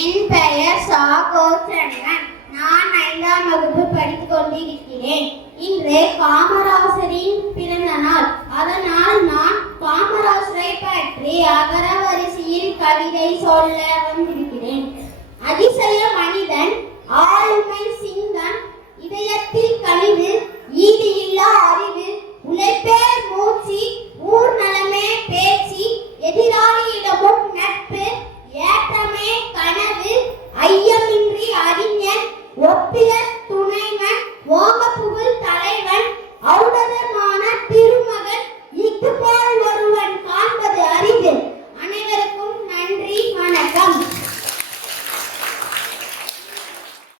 என் பெயர் சா. கோச்சண்ணன். நான் 5ஆம் வகுப்பு படித்துக் கொண்டிருக்கிறேன். இன்று காமராசரின் பிறந்த நாள். அதனால் நான் காமராசரை பற்றி அகர வரிசையில் கவிதை சொல்ல வந்திருக்கிறேன்.